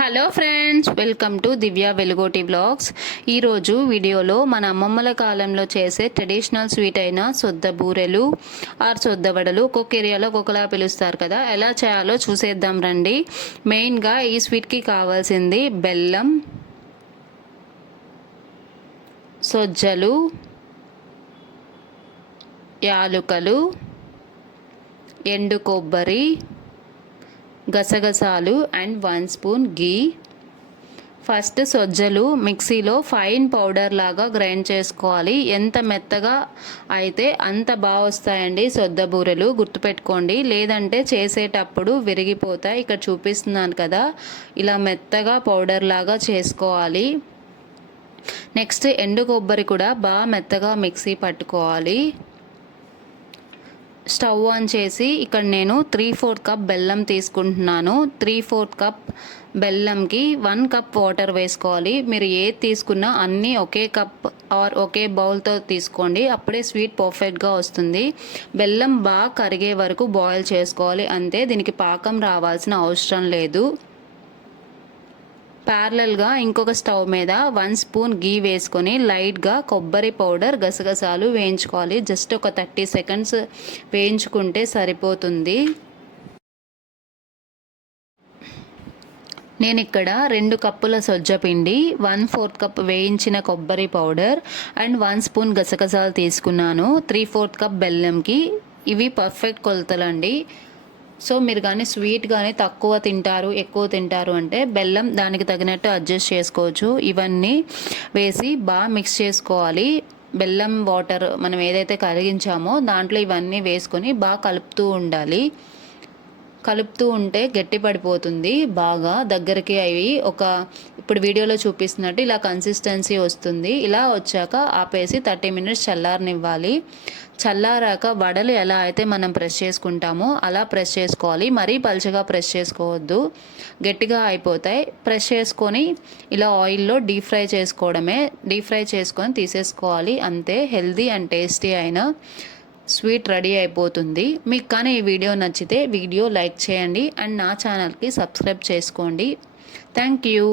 Hello friends, welcome to Divya Velugoti vlogs. ఈరోజు వీడియోలో మన అమ్మమ్మల కాలంలో చేసే ట్రెడిషనల్ స్వీట్ అయిన సొద్ద బూరెలు ఆర్ సొద్ద వడలు, ఒక్కొక్క ఏరియాలో ఒక్కొక్కలా పిలుస్తారు కదా, ఎలా చేయాలో చూసేద్దాం రండి. మెయిన్గా ఈ స్వీట్కి కావాల్సింది బెల్లం, సొజ్జలు, యాలుకలు, ఎండు కొబ్బరి, గసగసాలు అండ్ 1 స్పూన్ గీ. ఫస్ట్ సొజ్జలు మిక్సీలో ఫైన్ పౌడర్ లాగా గ్రైండ్ చేసుకోవాలి. ఎంత మెత్తగా అయితే అంత బాగా వస్తాయండి సొద్ద బూరెలు, గుర్తుపెట్టుకోండి. లేదంటే చేసేటప్పుడు విరిగిపోతాయి. ఇక్కడ చూపిస్తున్నాను కదా, ఇలా మెత్తగా పౌడర్ లాగా చేసుకోవాలి. నెక్స్ట్ ఎండు కొబ్బరి కూడా బాగా మెత్తగా మిక్సీ పట్టుకోవాలి. స్టవ్ ఆన్ చేసి ఇక్కడ నేను 3/4 కప్ బెల్లం తీసుకుంటున్నాను. 3/4 కప్ బెల్లంకి 1 కప్ వాటర్ వేసుకోవాలి. మీరు ఏది తీసుకున్నా అన్నీ ఒకే కప్ ఆర్ ఒకే బౌల్తో తీసుకోండి, అప్పుడే స్వీట్ పర్ఫెక్ట్గా వస్తుంది. బెల్లం బాగా కరిగే వరకు బాయిల్ చేసుకోవాలి అంతే, దీనికి పాకం రావాల్సిన అవసరం లేదు. ప్యారలల్గా ఇంకొక స్టవ్ మీద 1 స్పూన్ గీ వేసుకొని లైట్గా కొబ్బరి పౌడర్, గసగసాలు వేయించుకోవాలి. జస్ట్ ఒక 30 సెకండ్స్ వేయించుకుంటే సరిపోతుంది. నేను ఇక్కడ 2 కప్పుల సొజ్జ పిండి, 1/4 కప్ వేయించిన కొబ్బరి పౌడర్ అండ్ 1 స్పూన్ గసగసాలు తీసుకున్నాను. 3/4 కప్ బెల్లంకి ఇవి పర్ఫెక్ట్ కొలతలండి. సో మీరు కానీ స్వీట్ కానీ తక్కువ తింటారు, ఎక్కువ తింటారు అంటే బెల్లం దానికి తగినట్టు అడ్జస్ట్ చేసుకోవచ్చు. ఇవన్నీ వేసి బాగా మిక్స్ చేసుకోవాలి. బెల్లం వాటర్ మనం ఏదైతే కరిగించామో దాంట్లో ఇవన్నీ వేసుకొని బాగా కలుపుతూ ఉండాలి. కలుపుతూ ఉంటే గట్టి పడిపోతుంది, బాగా దగ్గరికి అవి ఇప్పుడు వీడియోలో చూపిస్తున్నట్టు ఇలా కన్సిస్టెన్సీ వస్తుంది. ఇలా వచ్చాక ఆపేసి 30 మినిట్స్ చల్లారనివ్వాలి. చల్లారాక వడలు ఎలా అయితే మనం ప్రెస్ చేసుకుంటామో అలా ప్రెస్ చేసుకోవాలి. మరీ పలుచగా ప్రెస్ చేసుకోవద్దు, గట్టిగా అయిపోతాయి. ప్రెస్ చేసుకొని ఇలా ఆయిల్లో డీప్ ఫ్రై చేసుకోవడమే. డీప్ ఫ్రై చేసుకొని తీసేసుకోవాలి అంతే. హెల్దీ అండ్ టేస్టీ అయిన స్వీట్ రెడీ అయిపోతుంది. మీకు కానీ ఈ వీడియో నచ్చితే వీడియో లైక్ చేయండి అండ్ నా ఛానల్కి సబ్స్క్రైబ్ చేసుకోండి. Thank you.